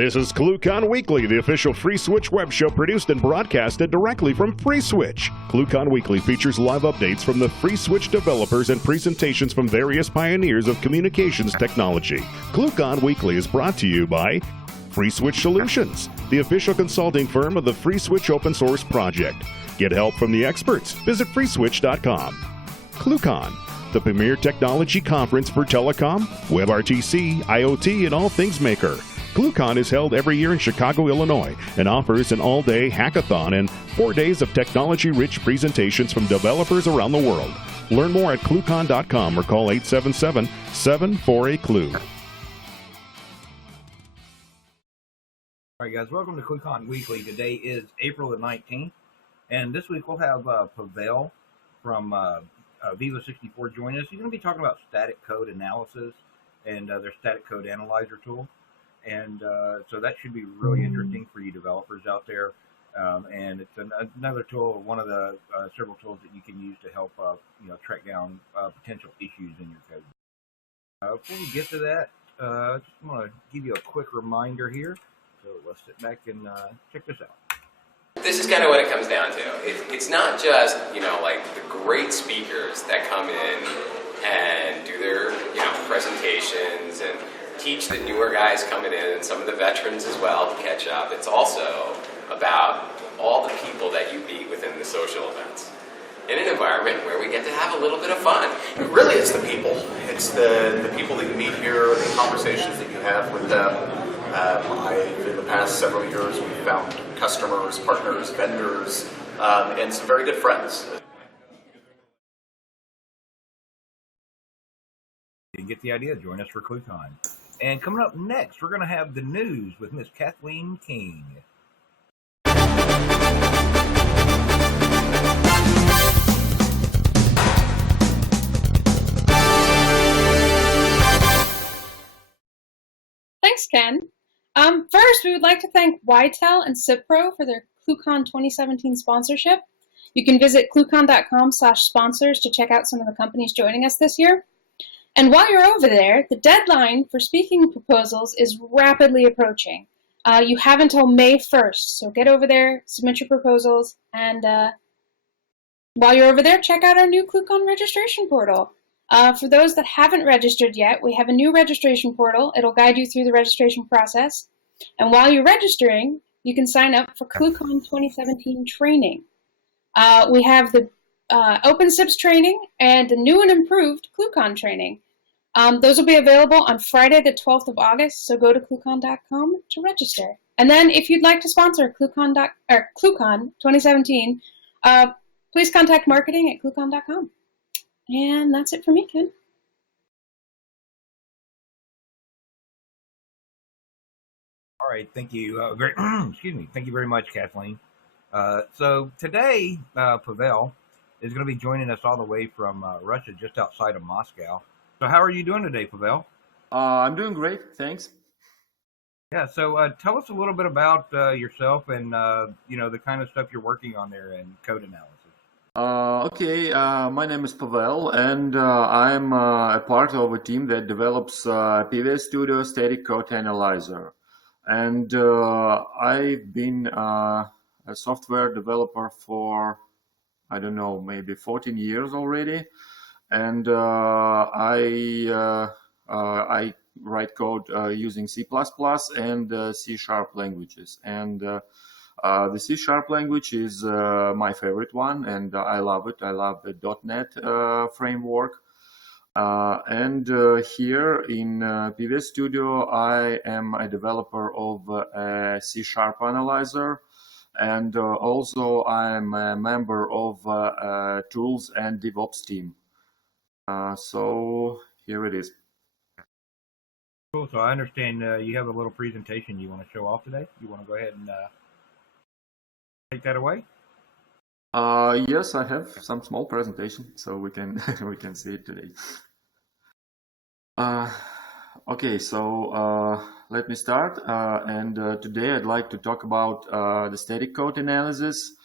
This is ClueCon Weekly, the official FreeSwitch web show produced and broadcasted directly from FreeSwitch. ClueCon Weekly features live updates from the FreeSwitch developers and presentations from various pioneers of communications technology. ClueCon Weekly is brought to you by FreeSwitch Solutions, the official consulting firm of the FreeSwitch open source project. Get help from the experts. Visit freeswitch.com. ClueCon, the premier technology conference for telecom, WebRTC, IoT, and all things maker. ClueCon is held every year in Chicago, Illinois, and offers an all-day hackathon and 4 days of technology-rich presentations from developers around the world. Learn more at ClueCon.com or call 877-748-CLUE. All right, guys, welcome to ClueCon Weekly. Today is April the 19th, and this week we'll have Pavel from Viva64 join us. He's going to be talking about static code analysis and their static code analyzer tool. And so that should be really interesting for you developers out there. And it's another tool, one of the several tools that you can use to help track down potential issues in your code. Before we get to that, I just want to give you a quick reminder here. So let's sit back and check this out. This is kind of what it comes down to. It's not just, like the great speakers that come in and do their, presentations and teach the newer guys coming in and some of the veterans as well to catch up. It's also about all the people that you meet within the social events in an environment where we get to have a little bit of fun. Really, it's the people. It's the people that you meet here, the conversations that you have with them. In the past several years, we've found customers, partners, vendors, and some very good friends. You get the idea. Join us for ClueCon. And coming up next, we're going to have the news with Miss Kathleen King. Thanks, Ken. First, we would like to thank Ytel and Cipro for their ClueCon 2017 sponsorship. You can visit cluecon.com/sponsors to check out some of the companies joining us this year. And while you're over there, the deadline for speaking proposals is rapidly approaching. You have until May 1st, so get over there, submit your proposals, and while you're over there, check out our new ClueCon registration portal. For those that haven't registered yet, we have a new registration portal. It'll guide you through the registration process. And while you're registering, you can sign up for ClueCon 2017 training. We have the OpenSIPS training and the new and improved ClueCon training. Those will be available on Friday the 12th of August, so go to ClueCon.com to register. And then if you'd like to sponsor ClueCon 2017, please contact marketing at ClueCon.com. And that's it for me, Ken. All right, thank you. Thank you very much, Kathleen. So today, Pavel is going to be joining us all the way from Russia, just outside of Moscow. So how are you doing today, Pavel? I'm doing great, thanks. Yeah, so tell us a little bit about yourself and, the kind of stuff you're working on there in code analysis. My name is Pavel, and I'm a part of a team that develops PVS Studio Static Code Analyzer. And I've been a software developer for, I don't know, maybe 14 years already. And I write code using C++ and C# languages. And the C# language is my favorite one, and I love it. I love the .NET framework. And here in PVS Studio, I am a developer of a C# analyzer. And also I'm a member of Tools and DevOps team. So here it is. Cool. So I understand you have a little presentation you want to show off today. You want to go ahead and take that away? Yes, I have some small presentation, so we can we can see it today. Okay, so let me start. And today I'd like to talk about the static code analysis,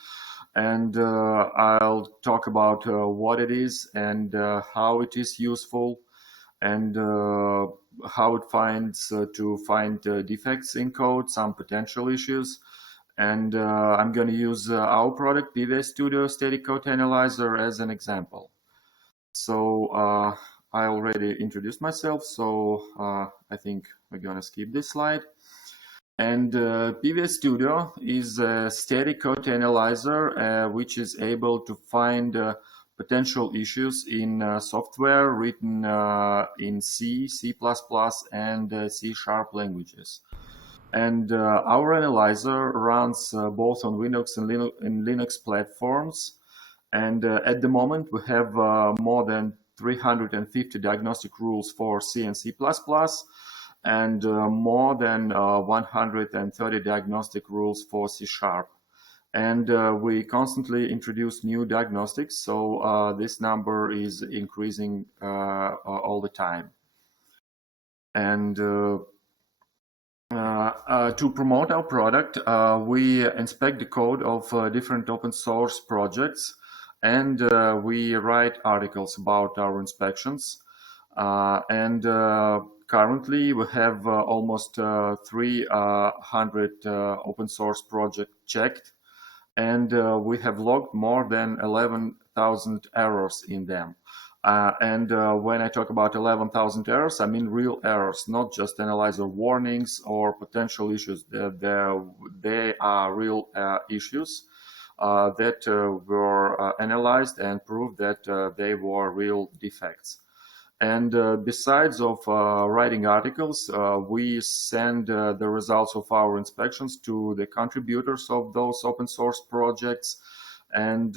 and I'll talk about what it is and how it is useful, and how it finds to find defects in code, some potential issues. And I'm going to use our product, PVS Studio Static Code Analyzer, as an example. So I already introduced myself, so I think we're going to skip this slide. And PVS Studio is a static code analyzer which is able to find potential issues in software written in C, C++, and C# languages. And our analyzer runs both on Windows and Linux platforms. And at the moment, we have more than 350 diagnostic rules for C and C++, and more than 130 diagnostic rules for C#. And we constantly introduce new diagnostics, so this number is increasing all the time. And to promote our product, we inspect the code of different open source projects, and we write articles about our inspections. And currently, we have almost 300 open source projects checked, and we have logged more than 11,000 errors in them. And when I talk about 11,000 errors, I mean real errors, not just analyzer warnings or potential issues. They are real issues that were analyzed and proved that they were real defects. And besides of writing articles, we send the results of our inspections to the contributors of those open source projects. And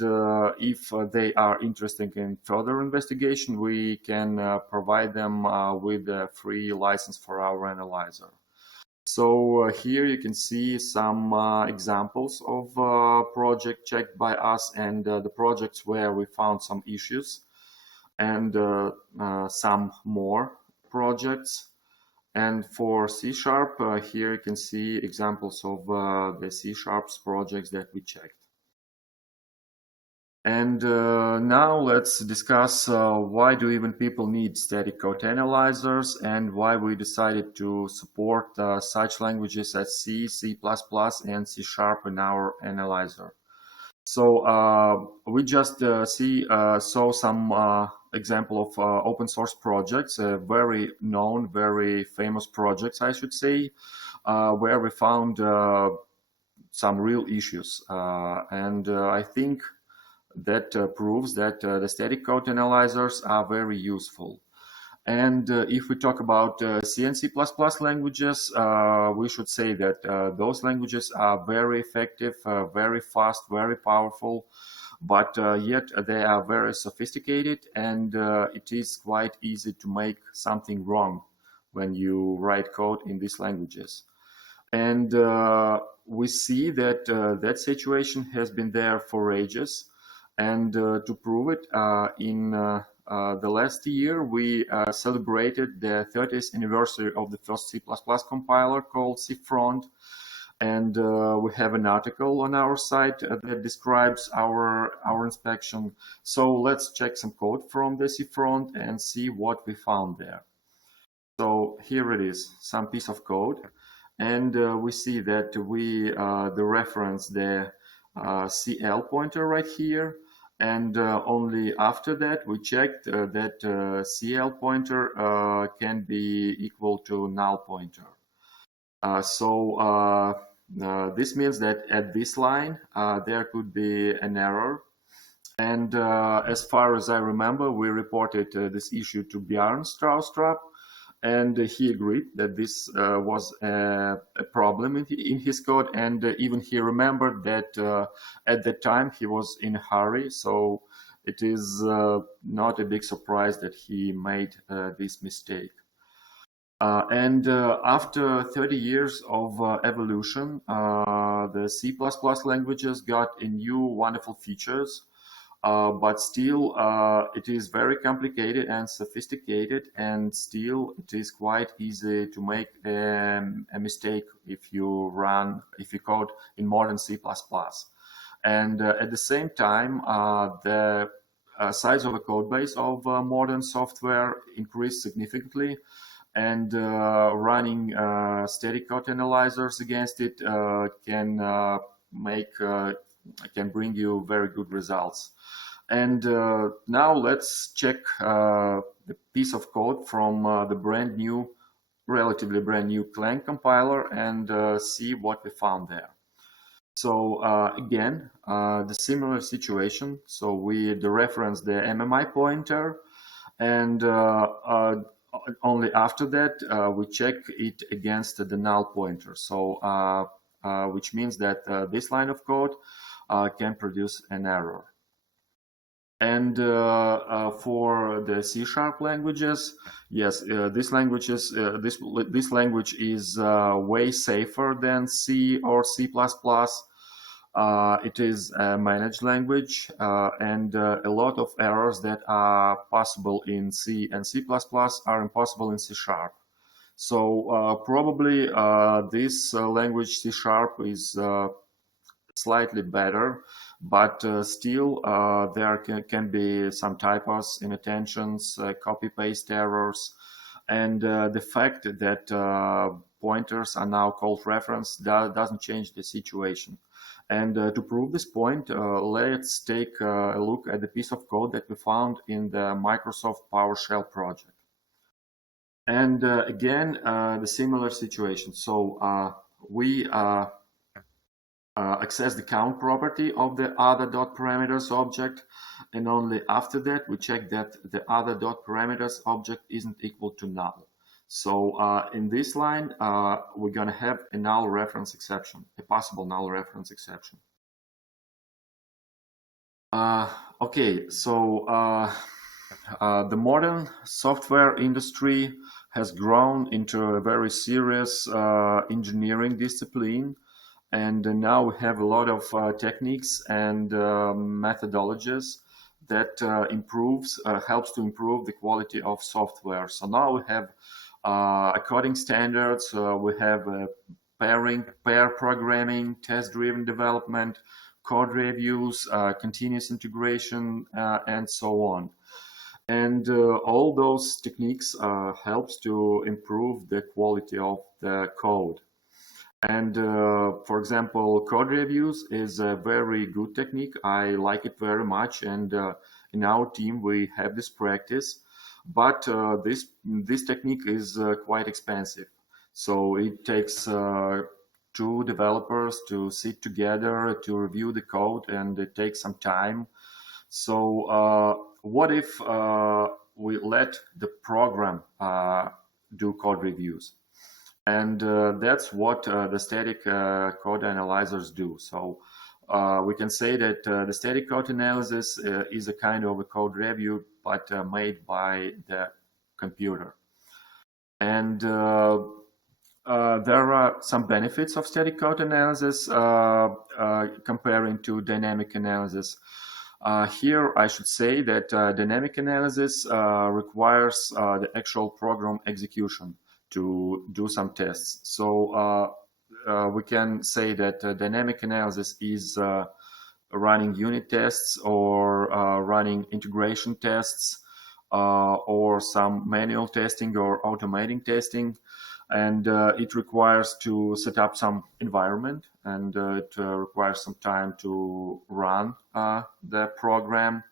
if they are interested in further investigation, we can provide them with a free license for our analyzer. So here you can see some examples of projects checked by us and the projects where we found some issues, and some more projects. And for C#, here you can see examples of the C# projects that we checked. And now let's discuss why do even people need static code analyzers, and why we decided to support such languages as C, C++, and C# in our analyzer. So we just saw some example of open source projects, very known, very famous projects, I should say, where we found some real issues. And I think that proves that the static code analyzers are very useful. And if we talk about C and C++ languages, we should say that those languages are very effective, very fast, very powerful, but yet they are very sophisticated, and it is quite easy to make something wrong when you write code in these languages. And we see that that situation has been there for ages. And to prove it, in the last year, we celebrated the 30th anniversary of the first C++ compiler called cFront. And we have an article on our site that describes our inspection. So let's check some code from the cFront and see what we found there. So here it is, some piece of code. And we see that we reference the CL pointer right here. And only after that, we checked that CL pointer can be equal to null pointer. So this means that at this line, there could be an error. And as far as I remember, we reported this issue to Björn Straustrup, and he agreed that this was a problem in his code, and even he remembered that at that time he was in a hurry, so it is not a big surprise that he made this mistake. And after 30 years of evolution, the C++ languages got a new wonderful features. But still, it is very complicated and sophisticated, and still it is quite easy to make a mistake if you code in modern C++. And at the same time, the size of the code base of modern software increased significantly, and running static code analyzers against it can bring you very good results. And now let's check the piece of code from the relatively brand new Clang compiler and see what we found there. So again, the similar situation. So we dereference the MMI pointer, and only after that we check it against the null pointer. So which means that this line of code can produce an error. And for the C# languages, yes, this language is way safer than C or C++. It is a managed language, and a lot of errors that are possible in C and C++ are impossible in C#. So probably this language C# is slightly better, but still there can be some typos, inattentions, copy-paste errors, and the fact that pointers are now called reference doesn't change the situation. And to prove this point, let's take a look at the piece of code that we found in the Microsoft PowerShell project. And again, the similar situation. So we access the count property of the other.parameters object, and only after that we check that the other.parameters object isn't equal to null. So in this line we're going to have a null reference exception, a possible null reference exception. Okay, so the modern software industry has grown into a very serious engineering discipline. And now we have a lot of techniques and methodologies that helps to improve the quality of software. So now we have coding standards, we have pair programming, test-driven development, code reviews, continuous integration, and so on. And all those techniques helps to improve the quality of the code. And for example, code reviews is a very good technique. I like it very much, and in our team we have this practice. But this technique is quite expensive. So it takes 2 developers to sit together to review the code, and it takes some time. So what if we let the program do code reviews? And that's what the static code analyzers do. So we can say that the static code analysis is a kind of a code review, but made by the computer. And there are some benefits of static code analysis comparing to dynamic analysis. Here I should say that dynamic analysis requires the actual program execution to do some tests. So we can say that dynamic analysis is running unit tests or running integration tests or some manual testing or automating testing. And it requires to set up some environment, and it requires some time to run the program.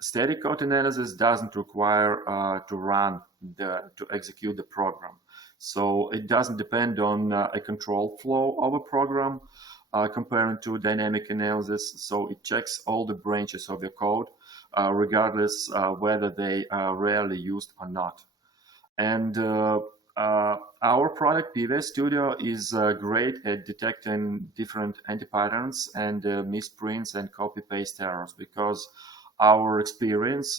Static code analysis doesn't require to execute the program. So it doesn't depend on a control flow of a program comparing to dynamic analysis. So it checks all the branches of your code, regardless whether they are rarely used or not. And our product, PVS Studio, is great at detecting different anti-patterns and misprints and copy-paste errors, because our experience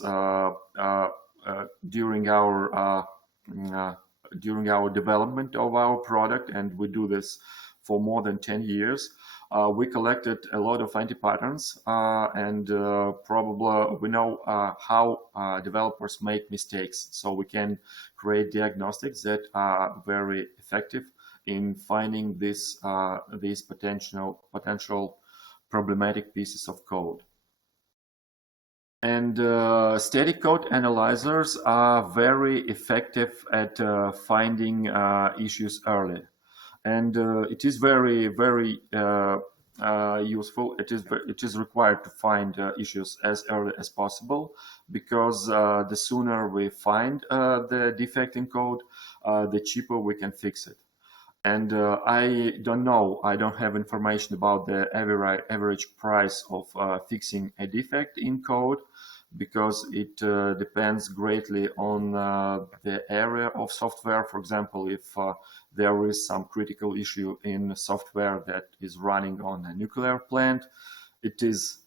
during our development of our product, and we do this for more than 10 years, we collected a lot of anti-patterns, and probably we know how developers make mistakes, so we can create diagnostics that are very effective in finding these potential problematic pieces of code. And static code analyzers are very effective at finding issues early. And it is very, very useful. It is required to find issues as early as possible, because the sooner we find the defect in code, the cheaper we can fix it. And I don't know, I don't have information about the average price of fixing a defect in code, because it depends greatly on the area of software. For example, if there is some critical issue in software that is running on a nuclear plant, it is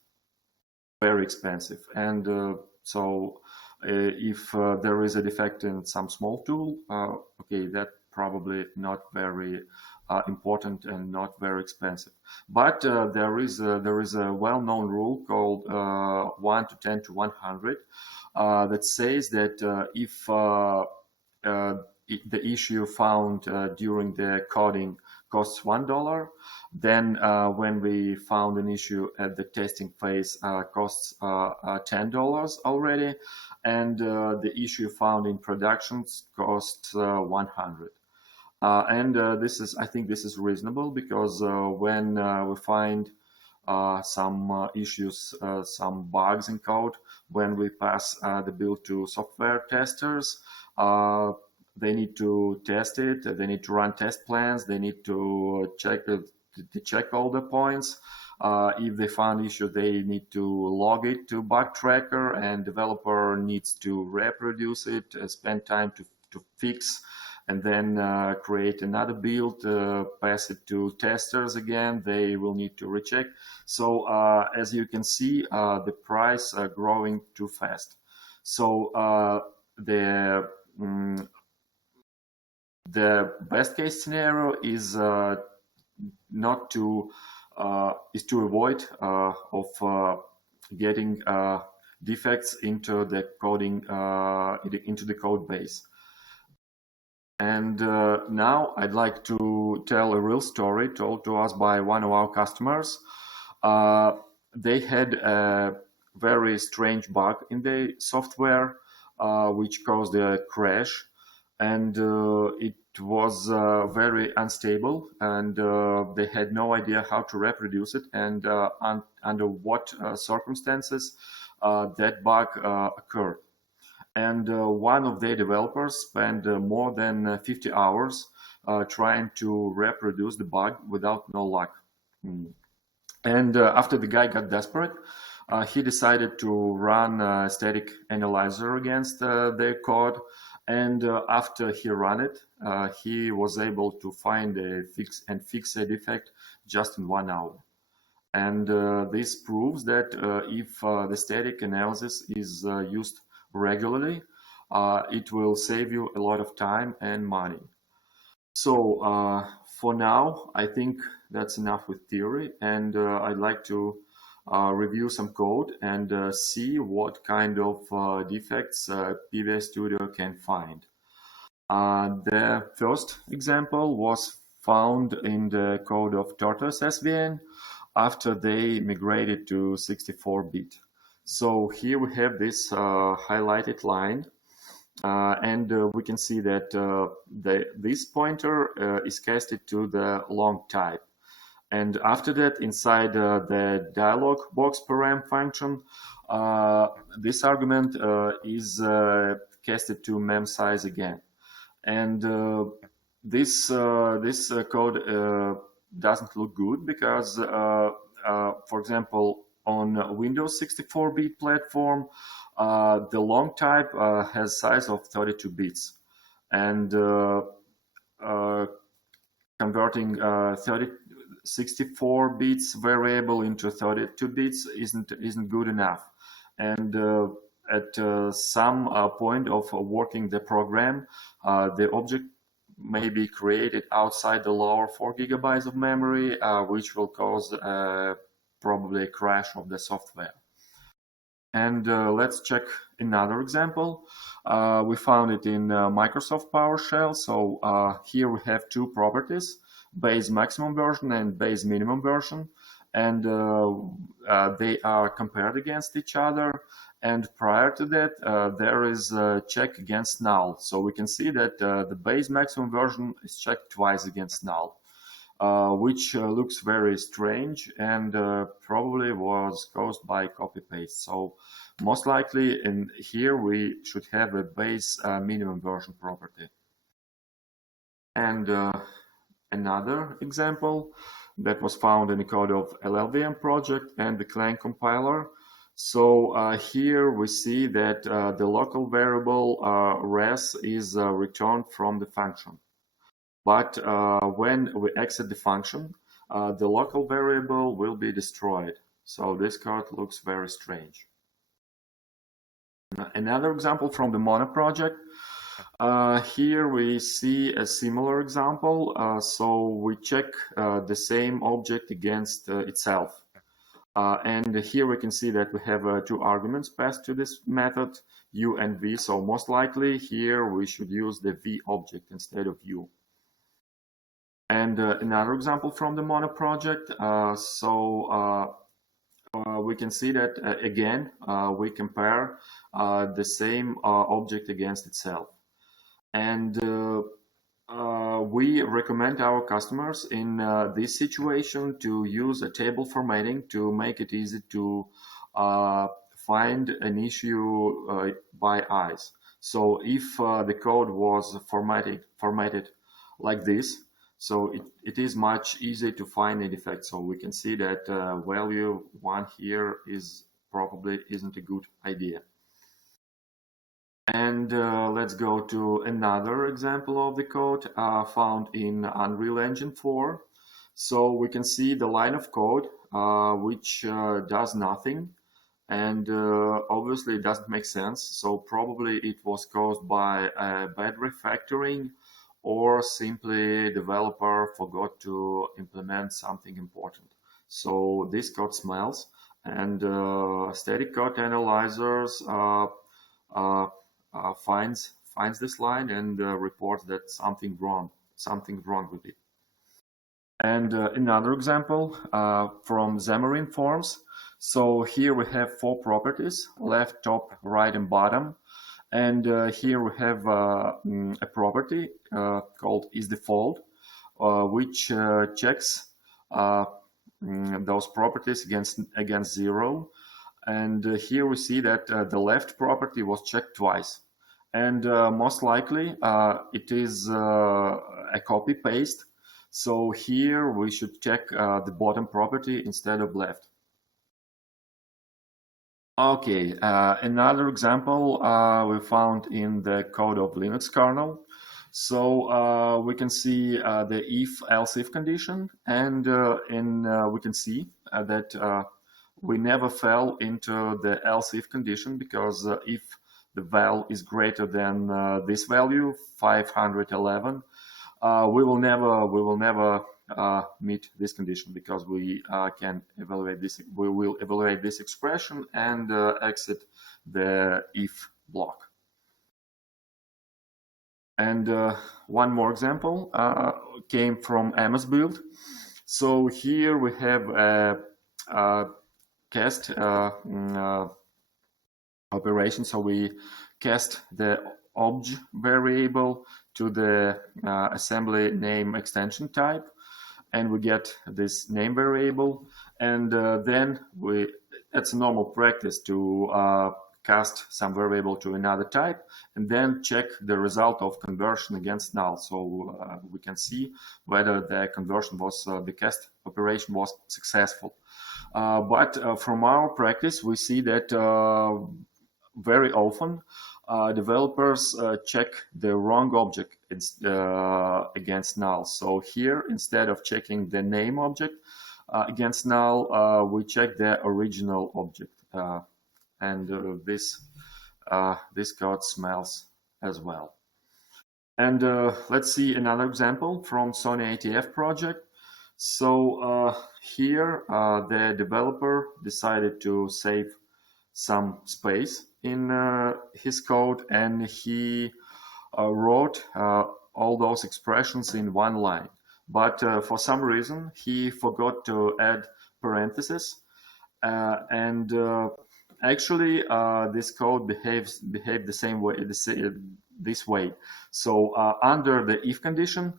very expensive. And so if there is a defect in some small tool, okay, that probably not very important and not very expensive. But there is a well-known rule called 1 to 10 to 100 that says that if the issue found during the coding costs $1, then when we found an issue at the testing phase costs $10 already, and the issue found in production costs 100. I think this is reasonable, because when we find some issues, some bugs in code, when we pass the build to software testers, they need to test it, they need to run test plans, they need to check all the points. If they found issue, they need to log it to bug tracker, and developer needs to reproduce it, spend time to fix, and then create another build, pass it to testers again. They will need to recheck. So as you can see, the price growing too fast. So the best case scenario is not to is to avoid of getting defects into the coding into the code base. And now I'd like to tell a real story told to us by one of our customers. They had a very strange bug in the software which caused a crash, and it was very unstable, and they had no idea how to reproduce it, and under what circumstances that bug occurred. And one of their developers spent more than 50 hours trying to reproduce the bug without no luck. And after the guy got desperate, he decided to run a static analyzer against their code. And after he ran it, he was able to find a fix a defect just in 1 hour. And this proves that if the static analysis is used regularly, it will save you a lot of time and money. So for now, I think that's enough with theory, and I'd like to review some code and see what kind of defects PVS Studio can find. The first example was found in the code of Tortoise SVN after they migrated to 64-bit. So here we have this highlighted line, and we can see that this pointer is casted to the long type. And after that, inside the dialog box param function, this argument is casted to mem size again. And this code doesn't look good, because, for example, on Windows 64-bit platform, the long type has size of 32 bits, and converting 64 bits variable into 32 bits isn't good enough. And at some point of working the program, the object may be created outside the lower 4 gigabytes of memory, which will cause probably a crash of the software. And let's check another example. We found it in Microsoft PowerShell. So here we have two properties: base maximum version and base minimum version. and they are compared against each other. And prior to that, there is a check against null. So we can see that the base maximum version is checked twice against null, which looks very strange and probably was caused by copy paste. So most likely in here we should have a base minimum version property. And another example that was found in the code of LLVM project and the Clang compiler. So here we see that the local variable res is returned from the function. But when we exit the function, the local variable will be destroyed. So this code looks very strange. Another example from the Mono project. Here we see a similar example. So we check the same object against itself. And here we can see that we have two arguments passed to this method, u and v. So most likely here we should use the v object instead of u. And another example from the Mono project. We can see that again we compare the same object against itself. And we recommend our customers in this situation to use a table formatting to make it easy to find an issue by eyes. So if the code was formatted like this, so it is much easier to find a defect. So we can see that value 1 here is probably isn't a good idea. And let's go to another example of the code found in Unreal Engine 4. So we can see the line of code which does nothing, and obviously it doesn't make sense. So probably it was caused by bad refactoring, or simply developer forgot to implement something important. So this code smells, and static code analyzers finds this line and reports that something's wrong with it. And another example from Xamarin Forms. So here we have 4 properties: left, top, right, and bottom. And here we have a property called isDefault, which checks those properties against 0. And here we see that the left property was checked twice. And most likely it is a copy paste. So here we should check the bottom property instead of left. Okay, another example we found in the code of Linux kernel. So we can see the if-else-if condition, and we can see that we never fell into the else-if condition, because if the val is greater than this value, 511, we will never meet this condition, because we can evaluate this. We will evaluate this expression and exit the if block. And one more example came from MS Build. So here we have a cast operation. So we cast the obj variable to the assembly name extension type, and we get this name variable. And then it's a normal practice to cast some variable to another type and then check the result of conversion against null. So we can see whether the conversion was, the cast operation was successful. But from our practice, we see that very often developers check the wrong object against null. So here, instead of checking the name object against null, we check the original object. And this code smells as well. And let's see another example from Sony ATF project. So here the developer decided to save some space in his code, and he wrote all those expressions in one line. But for some reason, he forgot to add parentheses, and actually this code behaved the same way, this way. So under the if condition,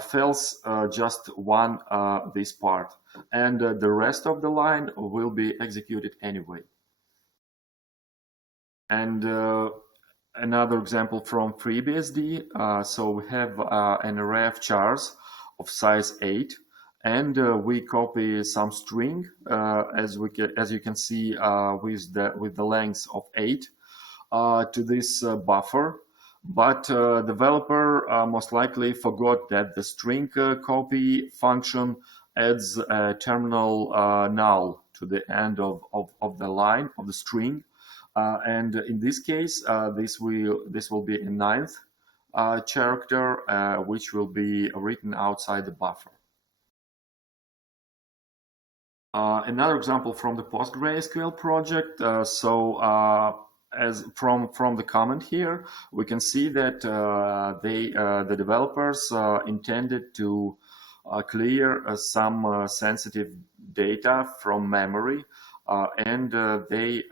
fails just one this part, and the rest of the line will be executed anyway. And another example from FreeBSD. So we have an array of chars of size 8, and we copy some string, as you can see, with the length of 8 to this buffer. But developer most likely forgot that the string copy function adds a terminal null to the end of the line of the string, and in this case, this will be a 9th character, which will be written outside the buffer. Another example from the PostgreSQL project. As from the comment here, we can see that the developers intended to clear some sensitive data from memory, and they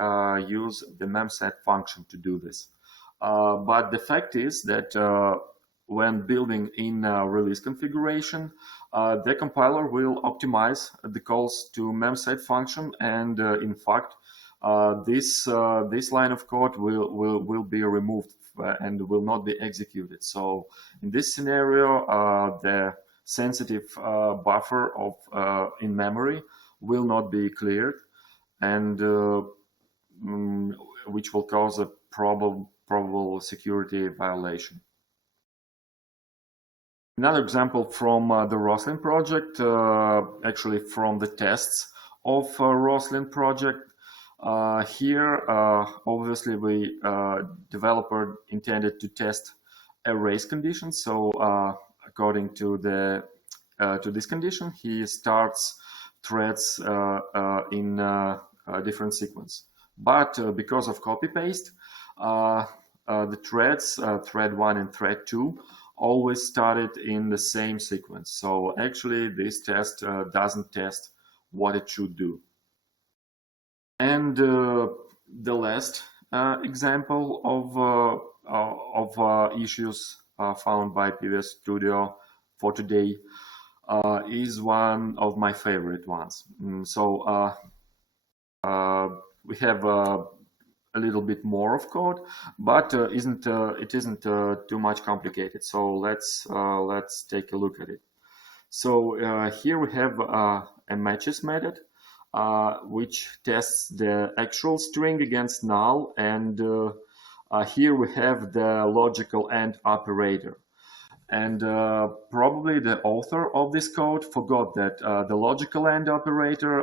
use the memset function to do this. But the fact is that when building in release configuration, the compiler will optimize the calls to memset function, and in fact, this line of code will be removed and will not be executed. So in this scenario, the sensitive buffer of in memory will not be cleared, and which will cause a probable security violation. Another example from the Roslyn project, actually from the tests of Roslyn project. Here, obviously, developer intended to test a race condition. So, according to this condition, he starts threads in a different sequence. But because of copy paste, the threads, thread 1 and thread 2, always started in the same sequence. So actually, this test doesn't test what it should do. And the last example of issues found by PVS Studio for today is one of my favorite ones. So we have a little bit more of code, but it isn't too much complicated. So let's take a look at it. So here we have a matches method, which tests the actual string against null, and here we have the logical AND operator. And probably the author of this code forgot that the logical AND operator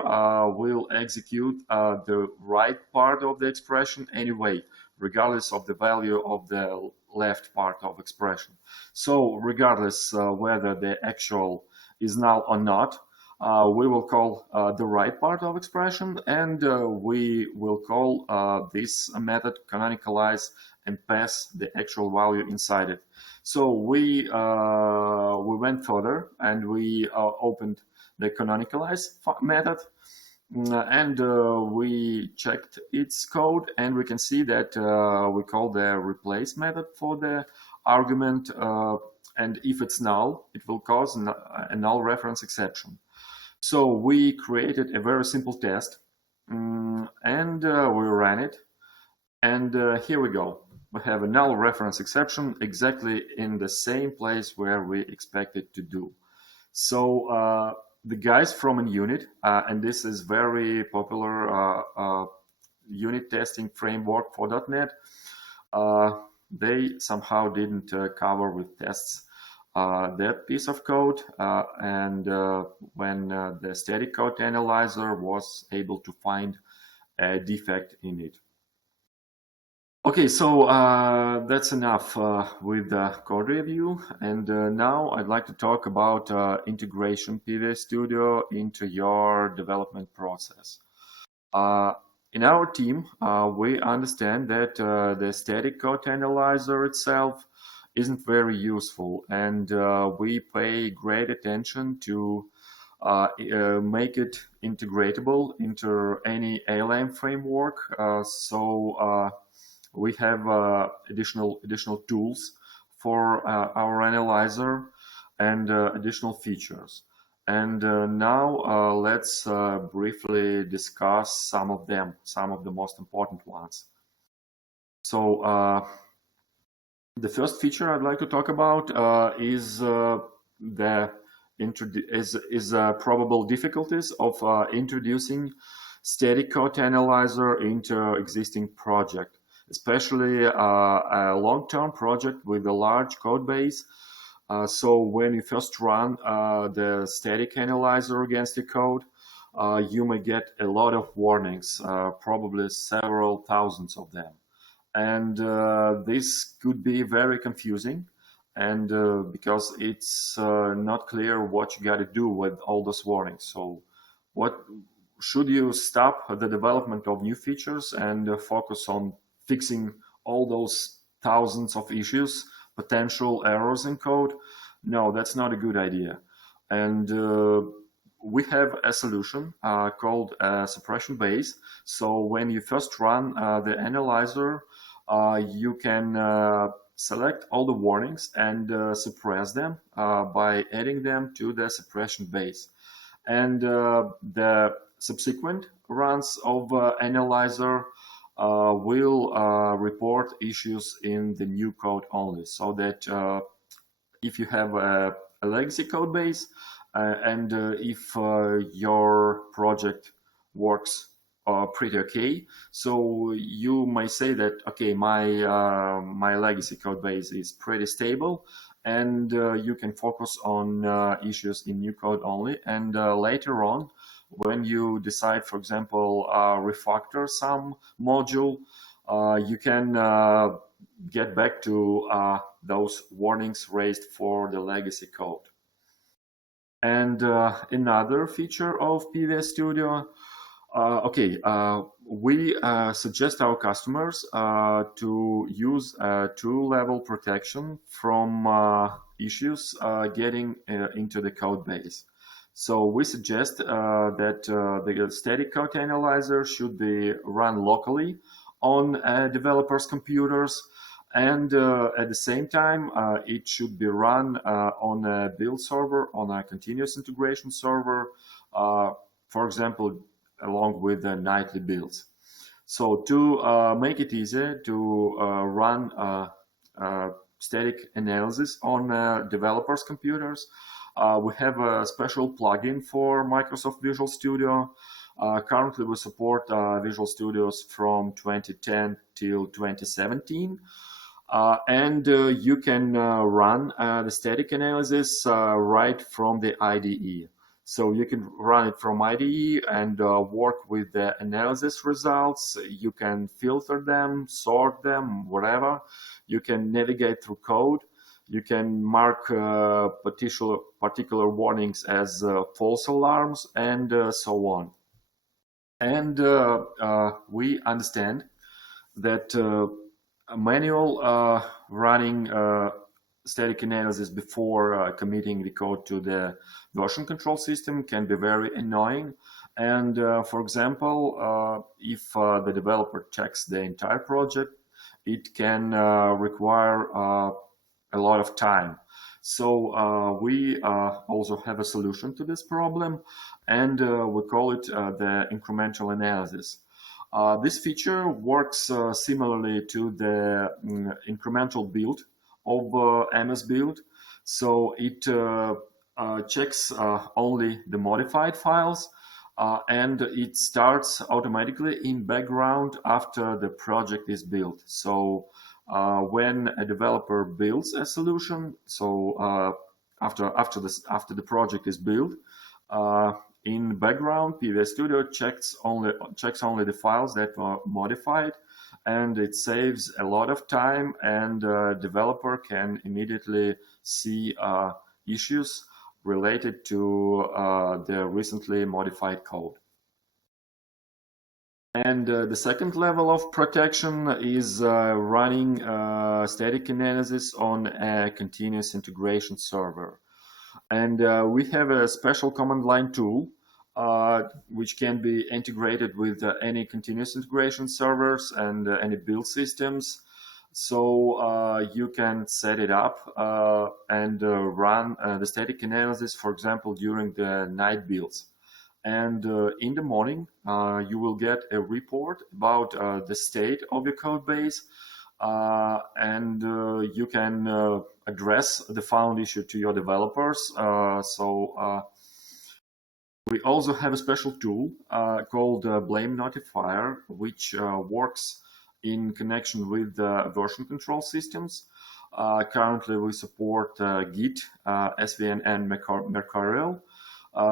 will execute the right part of the expression anyway, regardless of the value of the left part of expression. So regardless whether the actual is null or not, we will call the right part of expression, and we will call this method canonicalize and pass the actual value inside it. So we went further and we opened the canonicalize method, and we checked its code, and we can see that we call the replace method for the argument, and if it's null, it will cause a null reference exception. So we created a very simple test, and we ran it, and here we go. We have a null reference exception exactly in the same place where we expected to do. So the guys from a unit, and this is very popular unit testing framework for .NET, they somehow didn't cover with tests that piece of code, and when the static code analyzer was able to find a defect in it. Okay, so that's enough with the code review, and now I'd like to talk about integration PVS Studio into your development process. In our team, we understand that the static code analyzer itself isn't very useful, and we pay great attention to make it integratable into any ALM framework. So we have additional tools for our analyzer and additional features. And now let's briefly discuss some of them, some of the most important ones. So the first feature I'd like to talk about is probable difficulties of introducing static code analyzer into existing project, especially a long-term project with a large code base. So when you first run the static analyzer against the code, you may get a lot of warnings, probably several thousands of them. And this could be very confusing, and because it's not clear what you got to do with all those warnings. So should you stop the development of new features and focus on fixing all those thousands of issues, potential errors in code? No, that's not a good idea. And we have a solution called suppression base. So when you first run the analyzer, you can select all the warnings and suppress them by adding them to the suppression base. And the subsequent runs of analyzer will report issues in the new code only, so that if you have a legacy code base and if your project works pretty okay, so you may say that, okay, my legacy code base is pretty stable, and you can focus on issues in new code only. And later on, when you decide, for example, refactor some module, you can get back to those warnings raised for the legacy code. And another feature of PVS Studio, we suggest our customers to use two-level protection from issues getting into the code base. So we suggest that the static code analyzer should be run locally on developers' computers, and at the same time it should be run on a build server, on a continuous integration server, for example, along with the nightly builds. So to make it easier to run static analysis on developers' computers, we have a special plugin for Microsoft Visual Studio. Currently, we support Visual Studios from 2010 till 2017. And you can run the static analysis right from the IDE. So you can run it from IDE and work with the analysis results. You can filter them, sort them, whatever. You can navigate through code. You can mark particular warnings as false alarms, and so on. And we understand that manual running static analysis before committing the code to the version control system can be very annoying. And for example, if the developer checks the entire project, it can require a lot of time. So we also have a solution to this problem, and we call it the incremental analysis. This feature works similarly to the incremental build of MS Build. So it checks only the modified files, and it starts automatically in background after the project is built. So when a developer builds a solution, so after the project is built, in background, PVS Studio checks only the files that are modified, and it saves a lot of time, and developer can immediately see issues related to the recently modified code. And the second level of protection is running static analysis on a continuous integration server. And we have a special command line tool which can be integrated with any continuous integration servers and any build systems. So you can set it up and run the static analysis, for example, during the night builds. And in the morning, you will get a report about the state of your code base, and you can address the found issue to your developers. We also have a special tool called Blame Notifier, which works in connection with version control systems. Currently, we support Git, SVN, and Mercurial.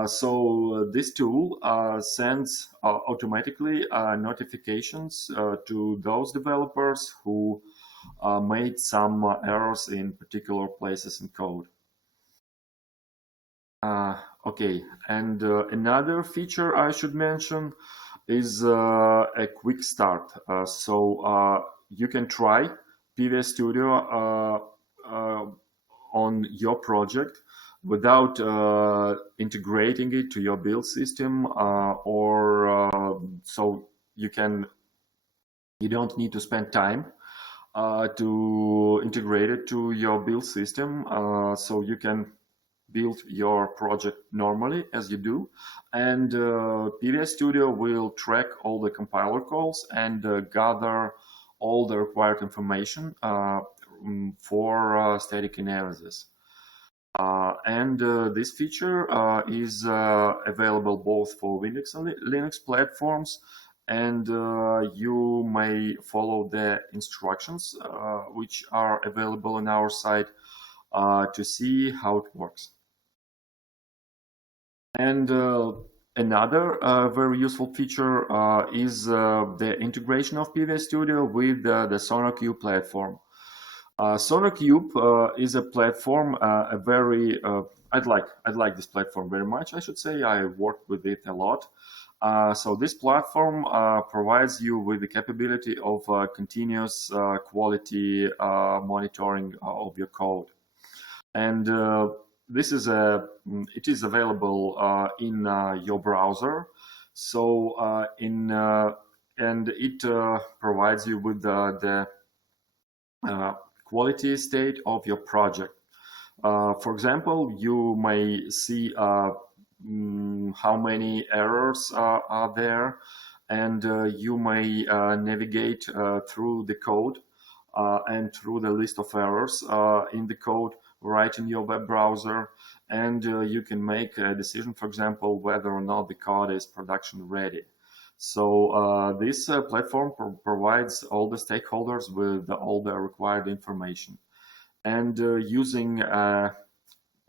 So this tool sends automatically notifications to those developers who made some errors in particular places in code. Okay, and another feature I should mention is a quick start. So you can try PVS Studio on your project without integrating it to your build system, so you don't need to spend time to integrate it to your build system. So you can build your project normally as you do, and PVS Studio will track all the compiler calls and gather all the required information for static analysis. And this feature is available both for Windows and Linux platforms, and you may follow the instructions which are available on our site to see how it works. And another very useful feature is the integration of PVS Studio with the SonarQube platform. SonarQube is a platform, I'd like this platform very much, I should say. I worked with it a lot. So this platform provides you with the capability of continuous quality monitoring of your code. And it is available in your browser. So and it provides you with the quality state of your project. For example, you may see how many errors are there, and you may navigate through the code and through the list of errors in the code right in your web browser, and you can make a decision, for example, whether or not the code is production ready. So this platform provides all the stakeholders with all the required information. And using a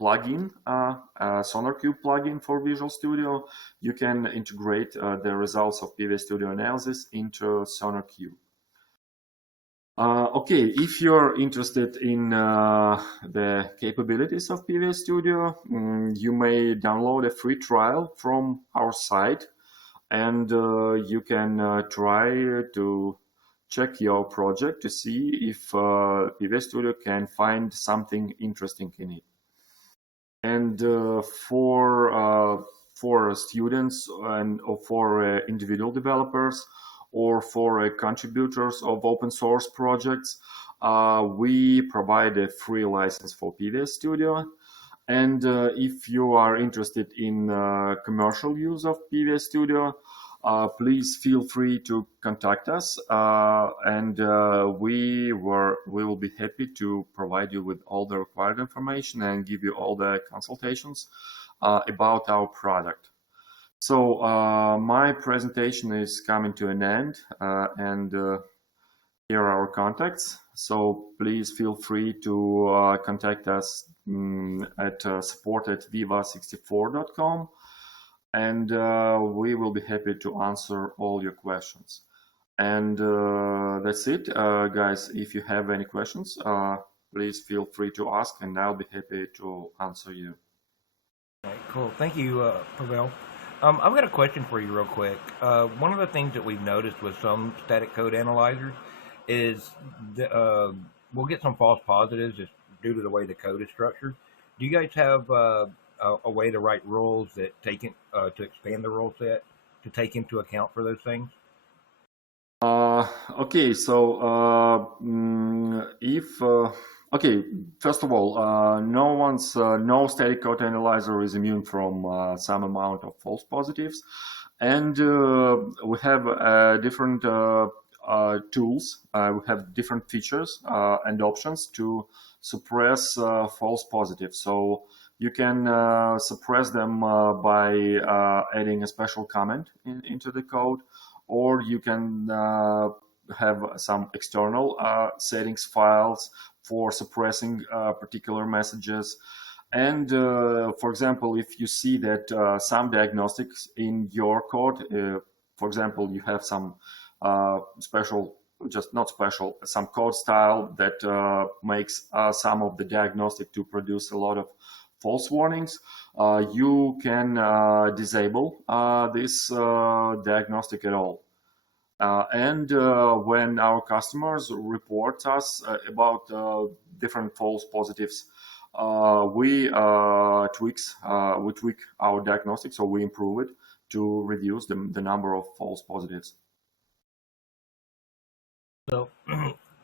plugin, SonarQube plugin for Visual Studio, you can integrate the results of PVS Studio analysis into SonarQube. Okay, if you're interested in the capabilities of PVS Studio, you may download a free trial from our site, and you can try to check your project to see if PVS Studio can find something interesting in it. And for students and for individual developers or for contributors of open source projects, we provide a free license for PVS Studio. And if you are interested in commercial use of PVS Studio, please feel free to contact us, and we will be happy to provide you with all the required information and give you all the consultations about our product. So my presentation is coming to an end, and here are our contacts. So please feel free to contact us at support@viva64.com, and we will be happy to answer all your questions. And that's it, guys. If you have any questions, please feel free to ask, and I'll be happy to answer you. All right, cool. Thank you, Pavel. I've got a question for you real quick. One of the things that we've noticed with some static code analyzers is we'll get some false positives just due to the way the code is structured. Do you guys have a way to write rules that to expand the rule set to take into account for those things? Okay, so okay, first of all, no static code analyzer is immune from some amount of false positives, and we have different tools. We have different features and options to suppress false positives. So you can suppress them by adding a special comment into the code, or you can have some external settings files for suppressing particular messages. And for example, if you see that some diagnostics in your code, for example, you have some special, just not special, some code style that makes some of the diagnostic to produce a lot of false warnings, you can disable this diagnostic at all. And when our customers report us about different false positives, we tweak our diagnostic, so we improve it to reduce the number of false positives. So,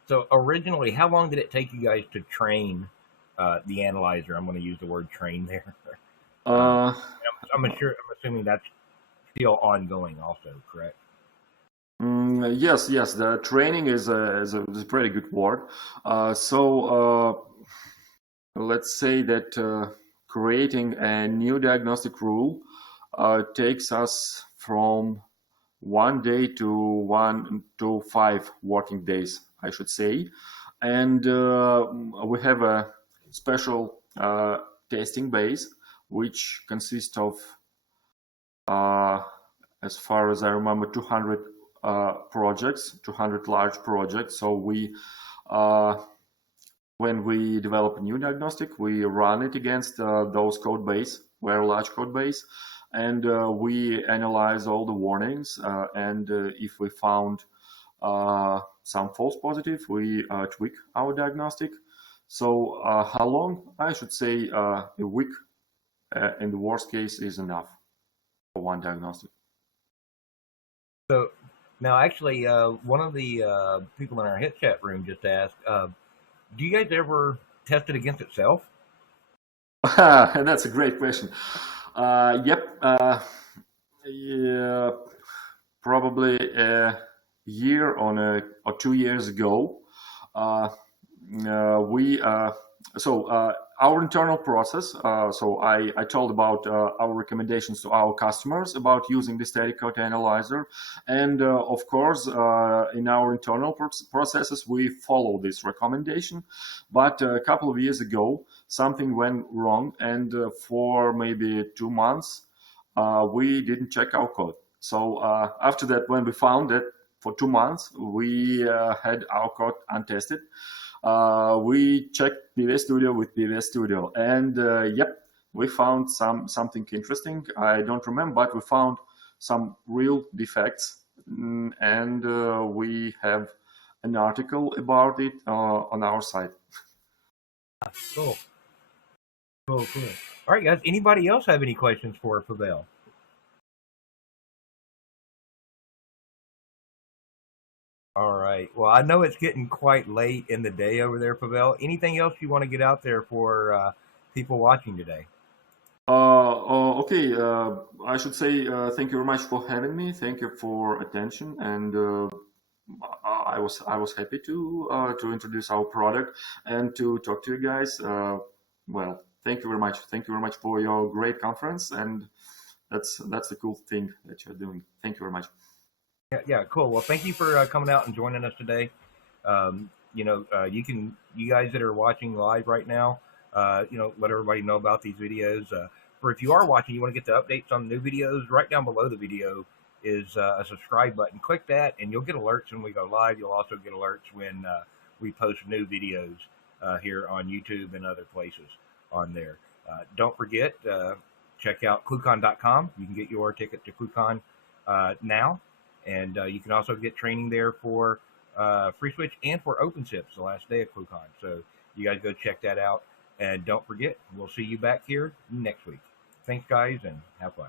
so originally, how long did it take you guys to train the analyzer? I'm going to use the word train there. I'm assuming that's still ongoing, also, correct? Yes. The training is a pretty good word. Let's say that creating a new diagnostic rule takes us from 1 day to 5 working days, I should say. And we have a special testing base, which consists of, as far as I remember, 200 projects, 200 large projects. So when we develop a new diagnostic, we run it against those code base, very large code base, and we analyze all the warnings. And if we found some false positive, we tweak our diagnostic. So how long? I should say a week, in the worst case, is enough for one diagnostic. So now, actually, one of the people in our hit chat room just asked, do you guys ever test it against itself? That's a great question. Yep. Yeah, probably a year or 2 years ago, our internal process, so I told about our recommendations to our customers about using the static code analyzer, and of course in our internal processes we follow this recommendation. But a couple of years ago something went wrong, and for maybe 2 months we didn't check our code. So after that, when we found that for 2 months we had our code untested, we checked PVS Studio with PVS Studio, and yep, we found something interesting. I don't remember, but we found some real defects, and we have an article about it on our site. Cool. All right, guys. Anybody else have any questions for Pavel? All right. Well, I know it's getting quite late in the day over there, Pavel. Anything else you want to get out there for people watching today? Okay. I should say thank you very much for having me. Thank you for attention, and I was happy to introduce our product and to talk to you guys. Well, thank you very much. Thank you very much for your great conference, and that's the cool thing that you're doing. Thank you very much. Yeah, cool. Well, thank you for coming out and joining us today. You guys that are watching live right now, let everybody know about these videos. For if you are watching, you want to get the updates on the new videos, right down below the video is a subscribe button. Click that, and you'll get alerts when we go live. You'll also get alerts when we post new videos here on YouTube and other places on there. Don't forget, check out ClueCon.com. You can get your ticket to ClueCon now. And you can also get training there for FreeSwitch and for OpenShips, the last day of ClueCon. So you guys go check that out. And don't forget, we'll see you back here next week. Thanks, guys, and have fun.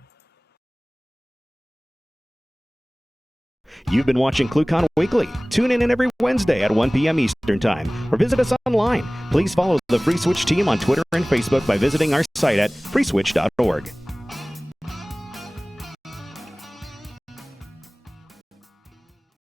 You've been watching ClueCon Weekly. Tune in every Wednesday at 1 p.m. Eastern Time, or visit us online. Please follow the FreeSwitch team on Twitter and Facebook by visiting our site at freeswitch.org.